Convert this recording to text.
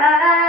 da